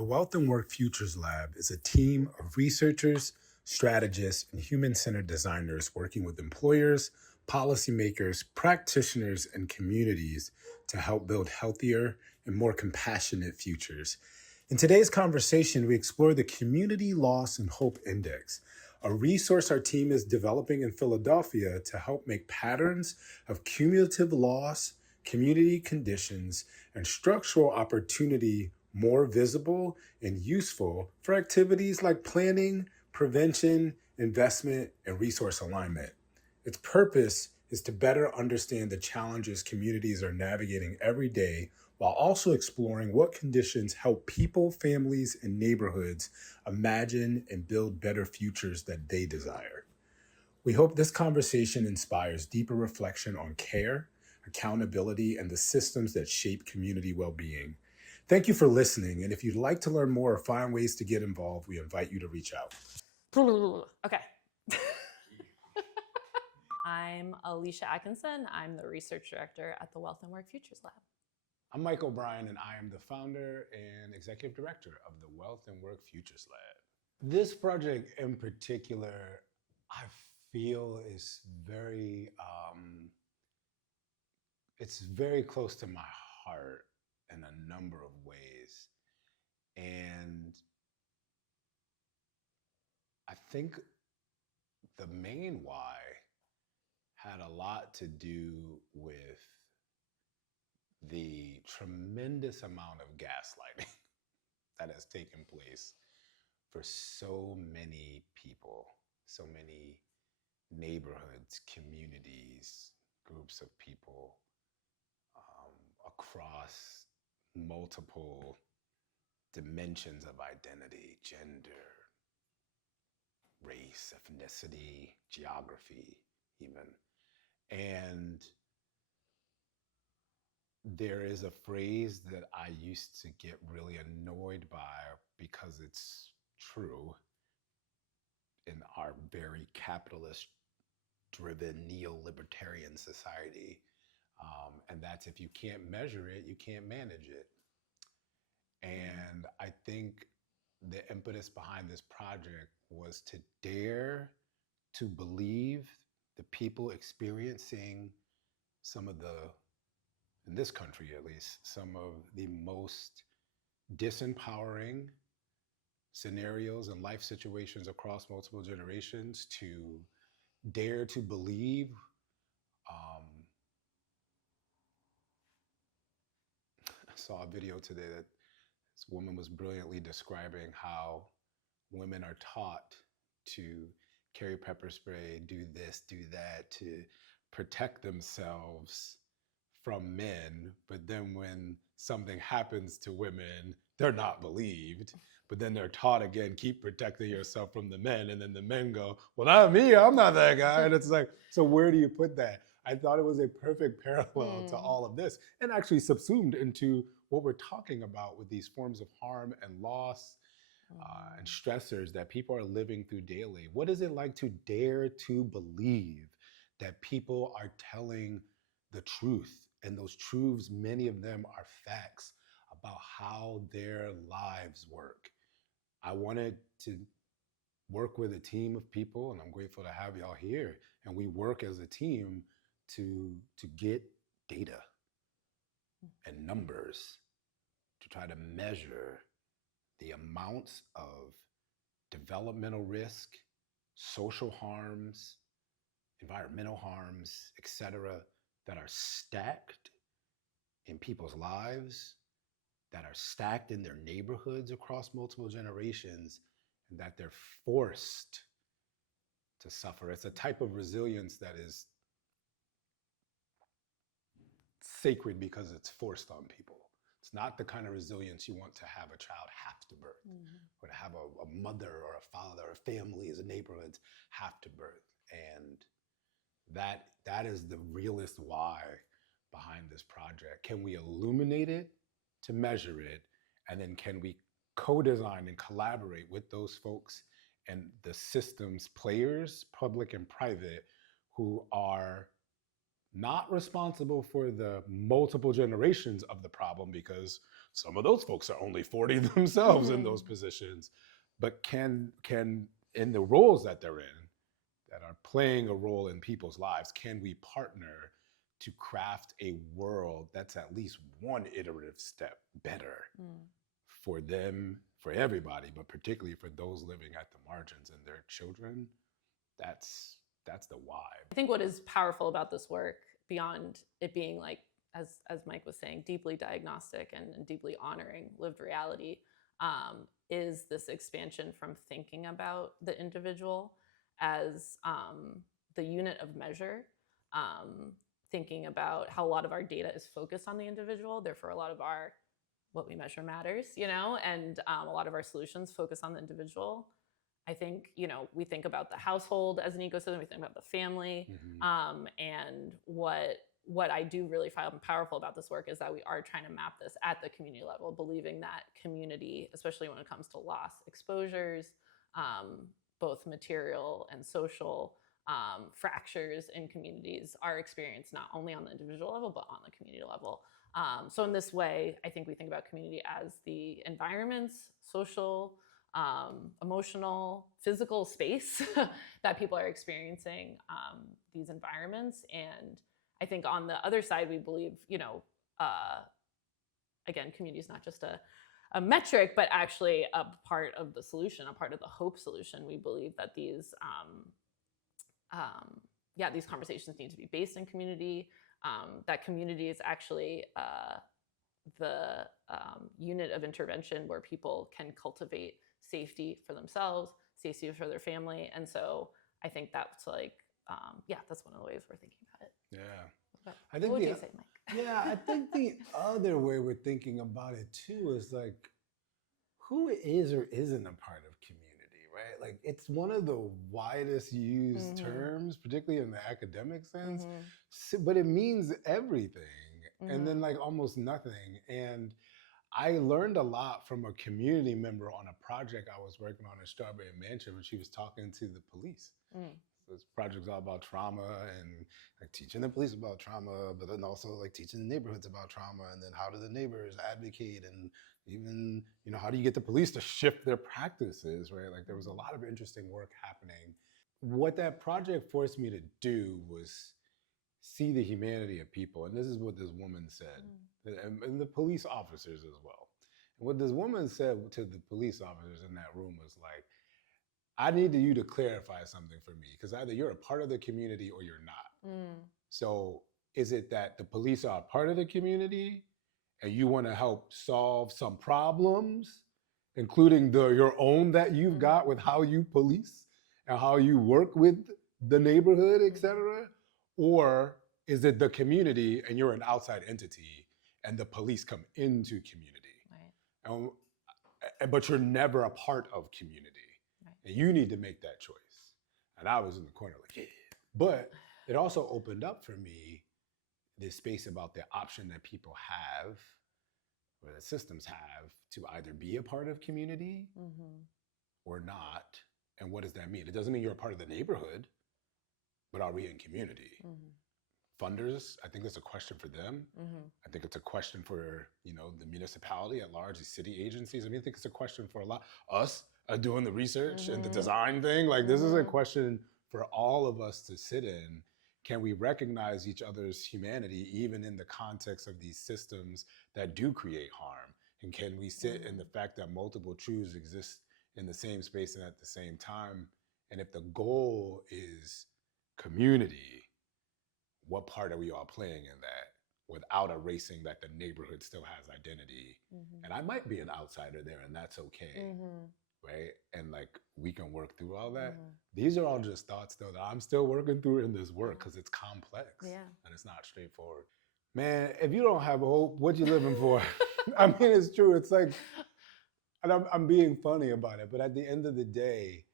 The Wealth and Work Futures Lab is a team of researchers, strategists, and human centered designers working with employers, policymakers, practitioners, and communities to help build healthier and more compassionate futures. In today's conversation, we explore the Community Loss and Hope Index, a resource our team is developing in Philadelphia to help make patterns of cumulative loss, community conditions, and structural opportunity more visible and useful for activities like planning, prevention, investment, and resource alignment. Its purpose is to better understand the challenges communities are navigating every day while also exploring what conditions help people, families, and neighborhoods imagine and build better futures that they desire. We hope this conversation inspires deeper reflection on care, accountability, and the systems that shape community well-being. Thank you for listening, and if you'd like to learn more or find ways to get involved, we invite you to reach out. Okay. I'm Alicia Atkinson. I'm the research director at the Wealth and Work Futures Lab. I'm Mike O'Brien, and I am the founder and executive director of the Wealth and Work Futures Lab. This project in particular, I feel is it's very close to my heart in a number of ways. And I think the main why had a lot to do with the tremendous amount of gaslighting that has taken place for so many people, so many neighborhoods, communities, groups of people across multiple dimensions of identity, gender, race, ethnicity, geography, even. And there is a phrase that I used to get really annoyed by because it's true in our very capitalist-driven neo-libertarian society. And that's if you can't measure it, you can't manage it. And I think the impetus behind this project was to dare to believe the people experiencing some of the, in this country at least, some of the most disempowering scenarios and life situations across multiple generations, to dare to believe I saw a video today that this woman was brilliantly describing how women are taught to carry pepper spray, do this, do that, to protect themselves from men. But then when something happens to women, they're not believed. But then they're taught again, keep protecting yourself from the men. And then the men go, well, not me, I'm not that guy. And it's like, so where do you put that? I thought it was a perfect parallel to all of this, and actually subsumed into what we're talking about with these forms of harm and loss and stressors that people are living through daily. What is it like to dare to believe that people are telling the truth? And those truths, many of them are facts about how their lives work. I wanted to work with a team of people, and I'm grateful to have y'all here. And we work as a team to get data and numbers to try to measure the amounts of developmental risk, social harms, environmental harms, etc., that are stacked in people's lives, that are stacked in their neighborhoods across multiple generations, and that they're forced to suffer. It's a type of resilience that is sacred because it's forced on people. It's not the kind of resilience you want to have a child have to birth, or to have a mother or a father or a family as a neighborhood have to birth. And that is the realest why behind this project. Can we illuminate it to measure it? And then can we co-design and collaborate with those folks and the systems players, public and private, who are not responsible for the multiple generations of the problem, because some of those folks are only 40 themselves in those positions. But can in the roles that they're in, that are playing a role in people's lives, can we partner to craft a world that's at least one iterative step better for them, for everybody, but particularly for those living at the margins and their children? That's the why. I think what is powerful about this work, beyond it being like, as Mike was saying, deeply diagnostic and deeply honoring lived reality, is this expansion from thinking about the individual as the unit of measure, thinking about how a lot of our data is focused on the individual. Therefore, a lot of our what we measure matters, and a lot of our solutions focus on the individual. I think, we think about the household as an ecosystem, we think about the family, and what I do really find powerful about this work is that we are trying to map this at the community level, believing that community, especially when it comes to loss exposures, both material and social, fractures in communities are experienced not only on the individual level, but on the community level. So in this way, I think we think about community as the environments, social, emotional, physical space that people are experiencing these environments. And I think on the other side, we believe, again, community is not just a metric, but actually a part of the solution, a part of the hope solution. We believe that these conversations need to be based in community, that community is actually the unit of intervention where people can cultivate safety for themselves, safety for their family. And so I think that's that's one of the ways we're thinking about it. Yeah. But what would you say, Mike? Yeah, I think the other way we're thinking about it too is like, who is or isn't a part of community, right? Like, it's one of the widest used terms, particularly in the academic sense, but it means everything and then like almost nothing. And I learned a lot from a community member on a project I was working on in Strawberry Mansion when she was talking to the police. So this project's all about trauma and like teaching the police about trauma, but then also like teaching the neighborhoods about trauma, and then how do the neighbors advocate, and even, how do you get the police to shift their practices, right? Like, there was a lot of interesting work happening. What that project forced me to do was see the humanity of people. And this is what this woman said, and the police officers as well. And what this woman said to the police officers in that room was like, I need you to clarify something for me, because either you're a part of the community or you're not. So is it that the police are a part of the community and you want to help solve some problems, including your own that you've got with how you police and how you work with the neighborhood, et cetera? Or is it the community and you're an outside entity and the police come into community? Right. But you're never a part of community. Right. And you need to make that choice. And I was in the corner like, yeah. But it also opened up for me this space about the option that people have, or that systems have, to either be a part of community or not. And what does that mean? It doesn't mean you're a part of the neighborhood, but are we in community? Funders, I think it's a question for them. I think it's a question for, the municipality at large, the city agencies. I mean, I think it's a question for a lot. Us doing the research and the design thing. Like, this is a question for all of us to sit in. Can we recognize each other's humanity, even in the context of these systems that do create harm? And can we sit in the fact that multiple truths exist in the same space and at the same time? And if the goal is community, what part are we all playing in that, without erasing that the neighborhood still has identity? And I might be an outsider there, and that's okay, right? And like, we can work through all that. These are all just thoughts, though, that I'm still working through in this work, because it's complex and it's not straightforward. Man, if you don't have hope, what you living for? I mean, it's true. It's like, and I'm being funny about it, but at the end of the day,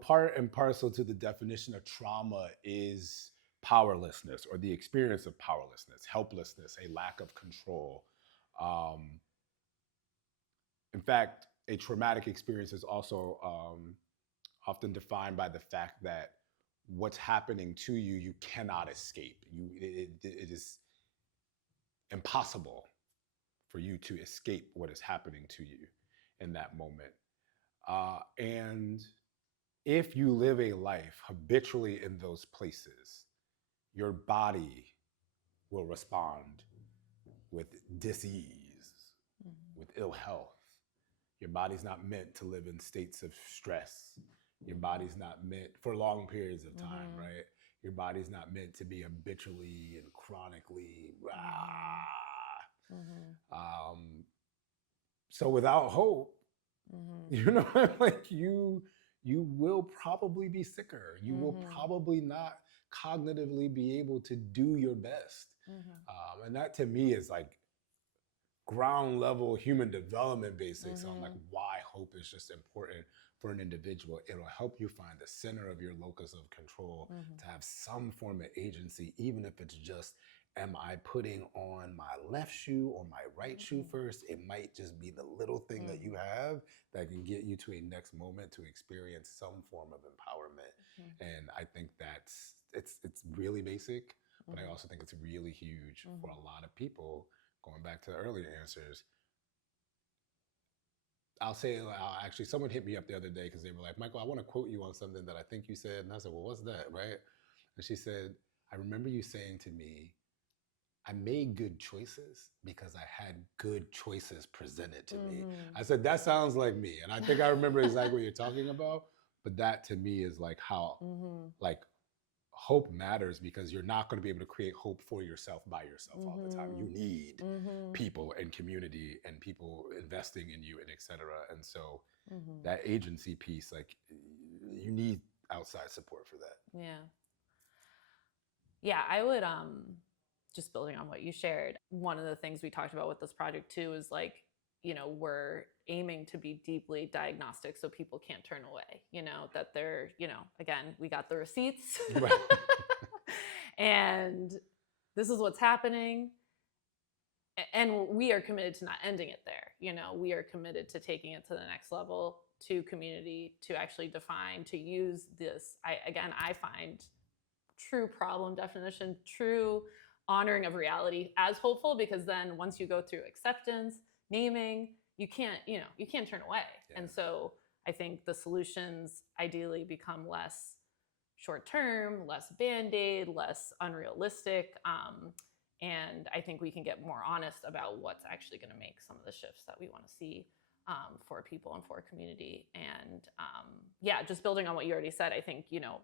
part and parcel to the definition of trauma is powerlessness, or the experience of powerlessness, helplessness, a lack of control. In fact, a traumatic experience is also often defined by the fact that what's happening to you, you cannot escape. It is impossible for you to escape what is happening to you in that moment. And if you live a life habitually in those places, your body will respond with dis-ease, with ill health. Your body's not meant to live in states of stress. Your body's not meant for long periods of time, right? Your body's not meant to be habitually and chronically. So without hope, you know, like you will probably be sicker. You will probably not cognitively be able to do your best. And that to me is like ground level human development basics on like why hope is just important for an individual. It'll help you find the center of your locus of control to have some form of agency, even if it's just, am I putting on my left shoe or my right shoe first? It might just be the little thing that you have that can get you to a next moment to experience some form of empowerment. And I think that's, it's really basic, but I also think it's really huge for a lot of people. Going back to the earlier answers, I'll say, actually, someone hit me up the other day because they were like, Michael, I want to quote you on something that I think you said. And I said, well, what's that, right? And she said, I remember you saying to me, I made good choices because I had good choices presented to me. I said, that sounds like me. And I think I remember exactly what you're talking about. But that to me is like how, like, hope matters, because you're not going to be able to create hope for yourself by yourself all the time. You need people and community and people investing in you and et cetera. And so that agency piece, like, you need outside support for that. Yeah, I would, just building on what you shared, one of the things we talked about with this project too is like, you know, we're aiming to be deeply diagnostic so people can't turn away, you know, that they're, you know, again, we got the receipts and this is what's happening. And we are committed to not ending it there. You know, we are committed to taking it to the next level, to community, to actually define, to use this. I find true problem definition, true honoring of reality as hopeful, because then once you go through acceptance, naming, you can't turn away. And so I think the solutions ideally become less short-term, less Band-Aid, less unrealistic. And I think we can get more honest about what's actually going to make some of the shifts that we want to see for people and for a community. And just building on what you already said, I think, you know,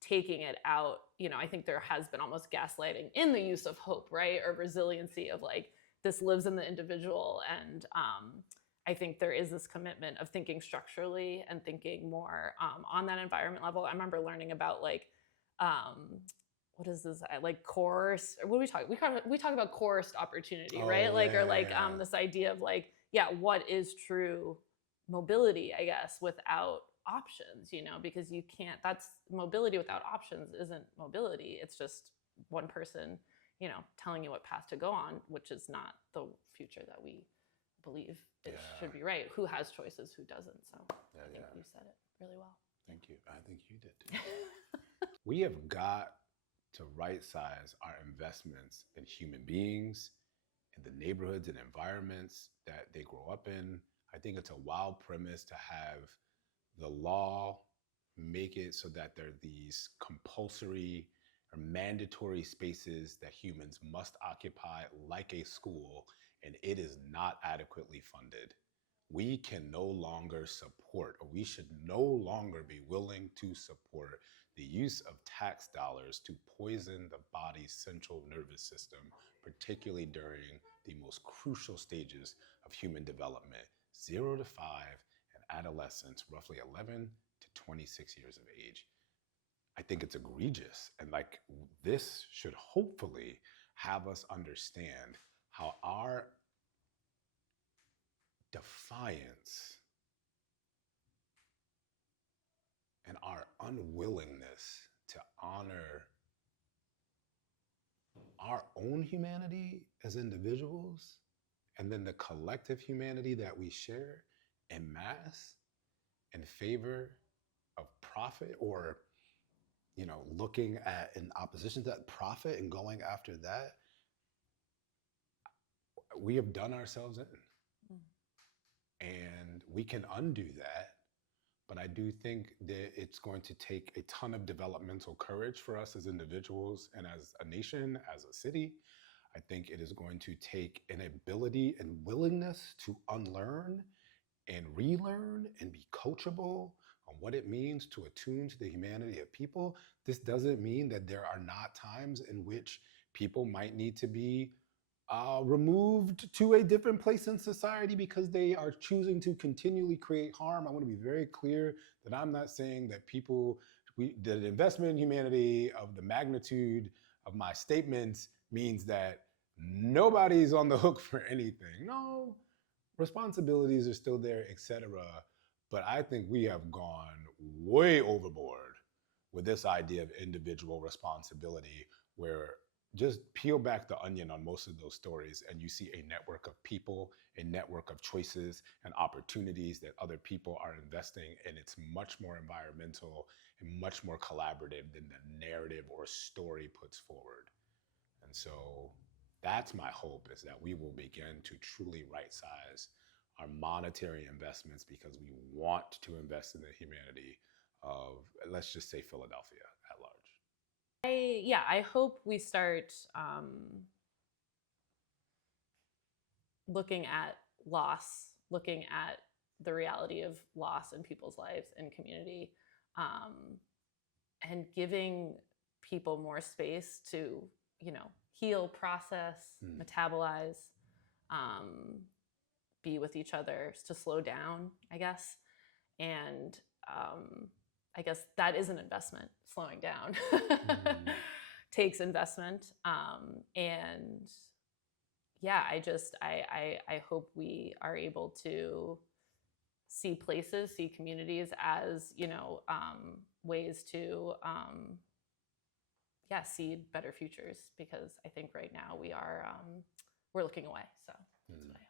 taking it out, you know, I think there has been almost gaslighting in the use of hope, right? Or resiliency of like, this lives in the individual. And I think there is this commitment of thinking structurally and thinking more on that environment level. I remember learning about like, what is this? Like coerce, or what do we talk? We talk about coerced opportunity, right? Like, or like this idea of like, what is true mobility, I guess, without options, you know, because you can't, that's mobility without options isn't mobility. It's just one person, you know, telling you what path to go on, which is not the future that we believe it should be, right? Who has choices, who doesn't? So I think you said it really well. Thank you. I think you did too. We have got to right size our investments in human beings, in the neighborhoods and environments that they grow up in. I think it's a wild premise to have the law make it so that there are these compulsory or mandatory spaces that humans must occupy, like a school, and it is not adequately funded. We can no longer support, or we should no longer be willing to support the use of tax dollars to poison the body's central nervous system, particularly during the most crucial stages of human development, 0 to 5, and adolescence, roughly 11 to 26 years of age. I think it's egregious. And like, this should hopefully have us understand how our defiance and our unwillingness to honor our own humanity as individuals, and then the collective humanity that we share en masse in favor of profit, or, you know, looking at in opposition to that profit and going after that. we have done ourselves in. Mm. And we can undo that. But I do think that it's going to take a ton of developmental courage for us as individuals and as a nation, as a city. I think it is going to take an ability and willingness to unlearn and relearn and be coachable on what it means to attune to the humanity of people. This doesn't mean that there are not times in which people might need to be removed to a different place in society because they are choosing to continually create harm. I want to be very clear that I'm not saying that the investment in humanity of the magnitude of my statements means that nobody's on the hook for anything. No, responsibilities are still there, etc. But I think we have gone way overboard with this idea of individual responsibility, where just peel back the onion on most of those stories and you see a network of people, a network of choices and opportunities that other people are investing, and it's much more environmental and much more collaborative than the narrative or story puts forward. And so that's my hope, is that we will begin to truly right size our monetary investments because we want to invest in the humanity of, let's just say, Philadelphia at large. I hope we start looking at loss, looking at the reality of loss in people's lives and community, and giving people more space to, heal, process, metabolize, be with each other, to slow down, I guess. And I guess that is an investment. Slowing down takes investment. And yeah, I hope we are able to see places, see communities as, ways to, seed better futures, because I think right now we're looking away. So that's what I